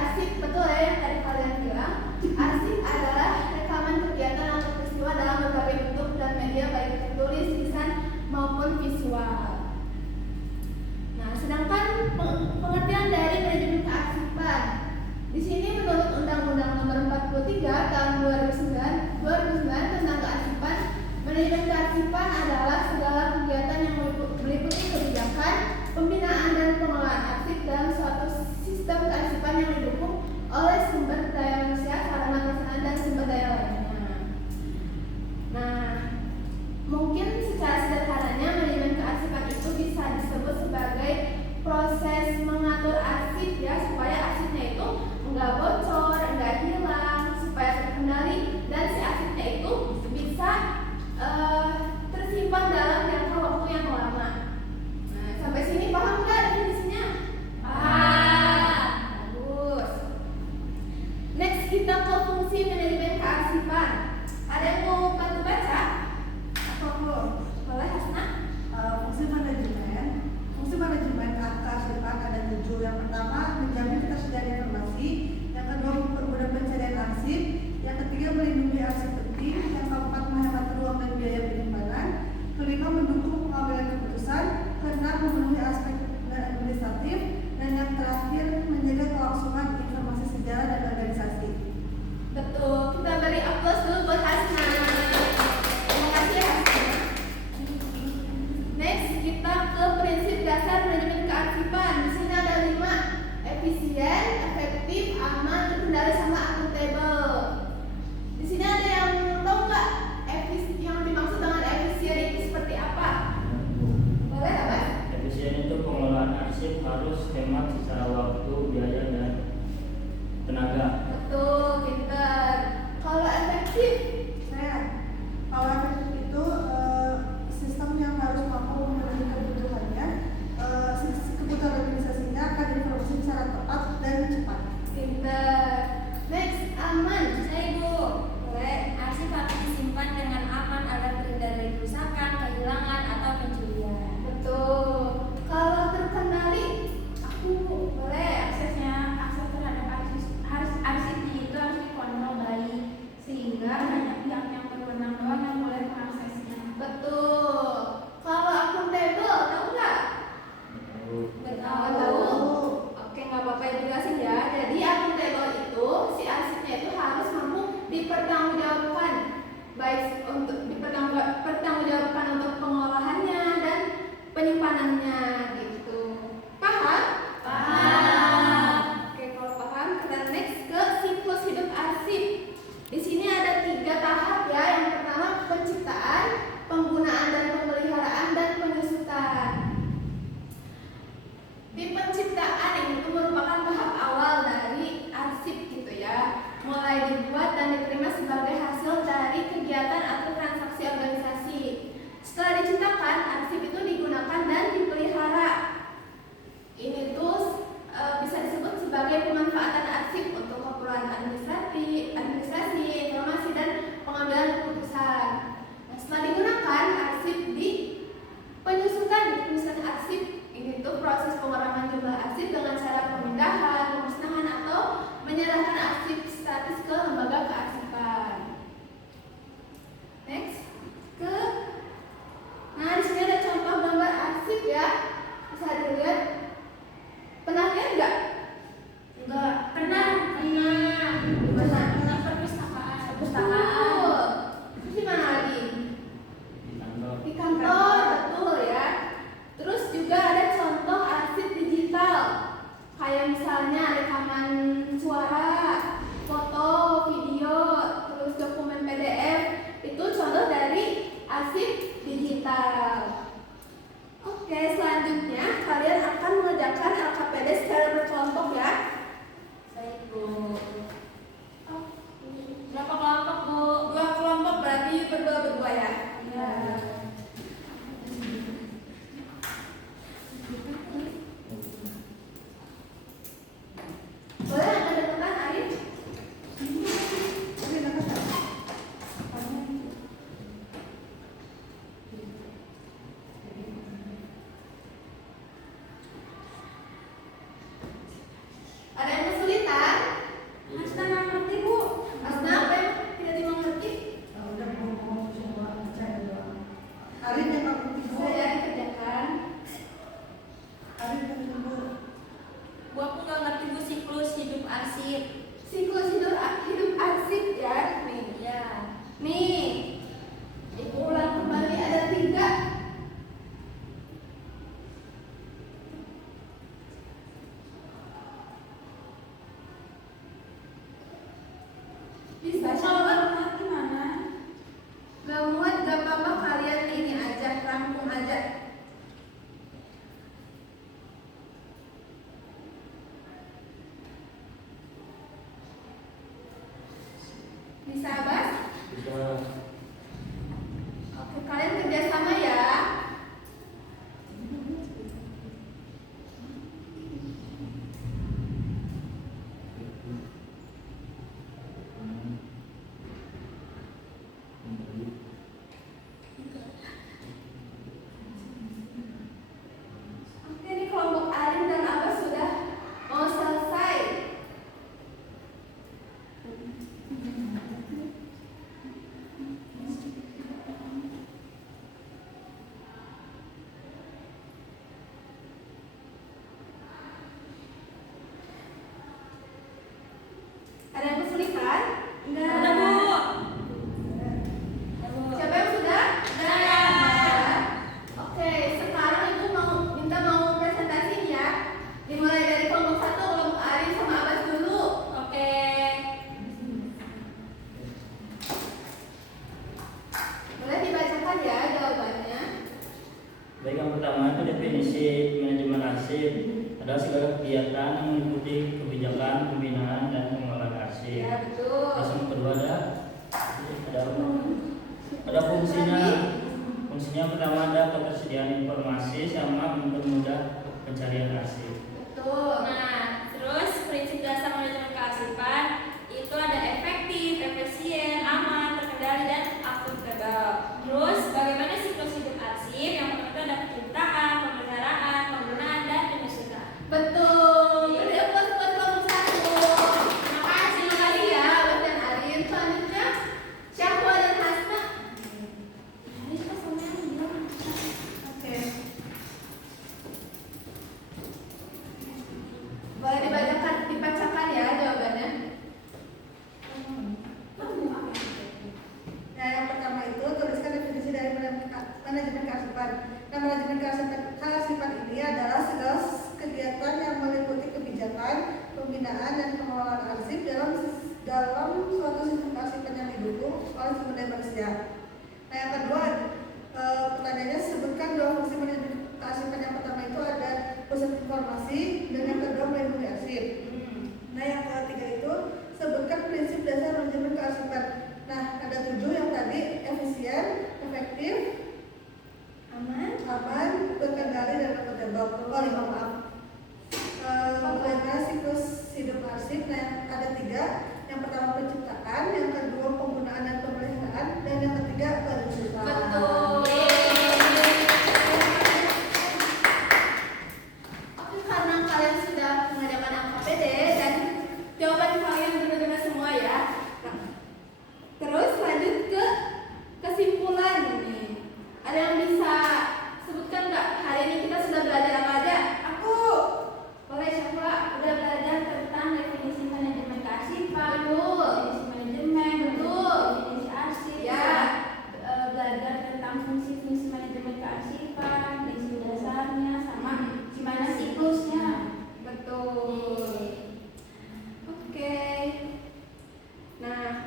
arsip, betul ya yang tadi kalian bilang. Arsip adalah rekaman kegiatan atau peristiwa dalam berbagai bentuk dan media baik tertulis, lisan maupun visual. Nah, sedangkan pengertian dari manajemen kearsipan di sini menurut Undang-Undang Nomor 43 Tahun 2009 tentang kearsipan, manajemen kearsipan adalah segala kegiatan yang meliputi kebijakan, pembinaan dan pengelolaan arsip dalam suatu sistem kearsipan yang didukung oleh sumber daya manusia, sarana prasarana dan sumber daya lainnya. Nah, mungkin secara sederhananya manajemen kearsipan itu bisa disebut sebagai proses mengatur arsip ya, supaya arsipnya itu enggak bocor, enggak hilang, supaya terkendali dan si arsipnya itu bisa tersimpan dalam jangka waktu yang lama. Nah, sampai sini paham nggak definisinya? Paham. Bagus. Next kita ke fungsi manajemen kearsipan. Ada yang mau bantu baca? Atau belum? Boleh Hasna? Fungsi manajemen kearsipan ada 7. Yang pertama, menjamin ketersediaan informasi. Yang kedua, mempermudah pencarian arsip. Yang ketiga, melindungi arsip penting. Yang keempat, menghemat ruang dan biaya penyimpanan. Kelima, mendukung pengambilan keputusan. Keenam, memenuhi aspek administratif. Dan yang terakhir, menjaga kelangsungan informasi sejarah dan organisasi. Betul. Kita beri aplaus dulu buat Hasna. Terima kasih Hasna. Next kita ke prinsip dasar manajemen kearsipan. Di sini ada 5: efisien, efektif, aman, terkendali, sama akuntabel. Di sini ada yang tahu nggak yang dimaksud dengan efisien itu seperti apa? Boleh apa? Efisien itu pengelolaan arsip harus hemat secara waktu, biaya dan tenaga. Betul, pintar. Kalau efektif? Kalau efektif itu sistem yang harus mampu memenuhi kebutuhannya, kebutuhan organisasinya akan diproduksi secara tepat dan cepat. Pintar. Next, aman. Saya Ibu. Boleh. Arsip harus disimpan dengan aman agar terhindar dari kerusakan, kehilangan, atau pencurian. Betul. Kalau terkendali, aku boleh. Akses terhadap arsipnya itu harus dikontrol baik sehingga hanya pihak yang berwenang doang yang boleh mengaksesnya. Betul. Kalau akuntabel, tahu nggak? Tahu. Oke, nggak apa-apa dijelasin ya. Jadi akuntabel itu si arsipnya itu harus mampu dipertanggungjawabkan, baik untuk dipertanggungjawabkan untuk pengolahannya dan penyimpanannya gitu. Paham? Paham. Oke, kalau paham kita next ke siklus hidup arsip. Di sini ada 3 tahap ya. Yang pertama penciptaan, penggunaan dan pemeliharaan, dan penyusutan. Di penciptaan ini itu merupakan tahap awal dari arsip gitu ya. Mulai dibuat dan diterima sebagai hasil dari kegiatan atau transaksi organisasi. Setelah diciptakan, arsip itu digunakan dan dipelihara. Ini tuh bisa disebut sebagai pemanfaatan arsip untuk keperluan administrasi, informasi, dan pengambilan keputusan. Nah, setelah digunakan, arsip di penyusutan arsip. Ini tuh proses pengurangan jumlah arsip dengan cara pemindahan, pemusnahan, atau menyerahkan arsip statis ke lembaga kearsipan. Next, nah di sini ada contoh gambar arsip ya, bisa dilihat. Pernah lihat nggak? Enggak. Pernah. Di mana? Di perpustakaan. Betul. Terus di mana lagi? Di kantor. Di kantor, betul ya. Terus juga ada contoh arsip digital, kayak misalnya rekaman suara, foto, video, terus dokumen PDF. Itu contoh dari arsip digital. Oke, selanjutnya kalian akan mengerjakan LKPD secara berkelompok ya. Baik Bu. Oh, Berapa kelompok Bu? 2 kelompok berarti berdua ya. Iya. Arif yang ke-7. Saya dikerjakan. Arif yang ke-7. Bu, aku nggak ngerti bu siklus hidup arsip. Siklus hidup arsip ya. Nih. Ya. Nih. Ibu ulang kembali ada 3. Bisa coba Gimana? gak muat gak apa-apa, kalian ini aja rangkum aja. Bisa Bas? Bisa. Oke, kalian kerjasama ya. Oke, ini kelompok Arin dan Abbas sudah mau selesai. Ada yang kesulitan? Ada bu. Ada bu. Siapa yang sudah? Saya. Oke, sekarang Ibu mau presentasi ya. Dimulai dari kelompok 1, kelompok Arin sama Abbas dulu. Oke. Boleh dibacakan ya jawabannya. Baik, yang pertama itu definisi manajemen arsip adalah segala kegiatan yang meliputi kebijakan, pembinaan, dan pengelolaan arsip. Ya, betul. Terus yang kedua ada fungsinya. Fungsinya pertama ada ketersediaan informasi sama mempermudah pencarian arsip. Betul. Nah, terus prinsip dasar manajemen kearsipan itu ada efektif, efisien, aman, terkendali, dan akuntabel. Terus bagaimana siklus hidup arsip? Yang pertama itu ada penciptaan, pemeliharaan, penggunaan, dan penyusunan. Betul. Jadi buat kelompok 1. Terima kasih. Terima kasih ya Abbas dan Arin. Selanjutnya Syahwa dan Hasna. Oke. Boleh dibacakan ya jawabannya. Nah, yang pertama itu tuliskan definisi dari manajemen kearsipan. Nah, manajemen kearsipan ini adalah segala kegiatan yang meliputi kebijakan, pembinaan, dan pengelolaan arsip dalam suatu sistem kearsipan yang didukung oleh sumber daya manusia. Nah, yang kedua, pertanyaannya sebutkan 2 fungsi manajemen kearsipan. Yang pertama itu ada pusat informasi, dan yang kedua melindungi arsip. Nah, yang ketiga itu sebutkan prinsip dasar manajemen kearsipan. Nah, ada 7 yang tadi: efisien, efektif, aman, terkendali, dan akuntabel. Oh, 5 maaf. Bagaimana siklus hidup arsip? Nah, ada 3. Yang pertama penciptaan, yang kedua penggunaan dan pemeliharaan, dan yang ketiga penyusunan. Betul. Oke, karena kalian sudah mengadakan AKPD dan jawaban kalian benar-benar semua ya. Nah, terus lanjut ke kesimpulan nih. Ada yang bisa sebutkan nggak? Hari ini kita sudah belajar apa aja? Aku. Boleh siapa? Udah belajar tentang definisi manajemen kearsipan. Betul. Definisi manajemen. Betul. Definisi arsip. Ya. Belajar tentang fungsi-fungsi manajemen kearsipan, prinsip dasarnya, sama gimana siklusnya. Betul. Oke. Nah,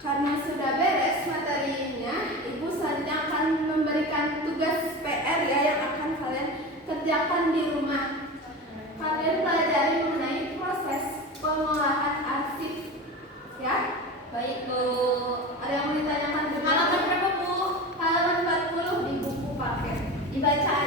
karena sudah beres materinya, Ibu selanjutnya akan memberikan tugas PR ya yang akan kalian kerjakan di rumah. Kalian pelajari mengenai proses pengolahan arsip. Ya? Baik bu. Ada yang mau ditanyakan? Halaman berapa bu? Halaman 40 di buku paket. Dibaca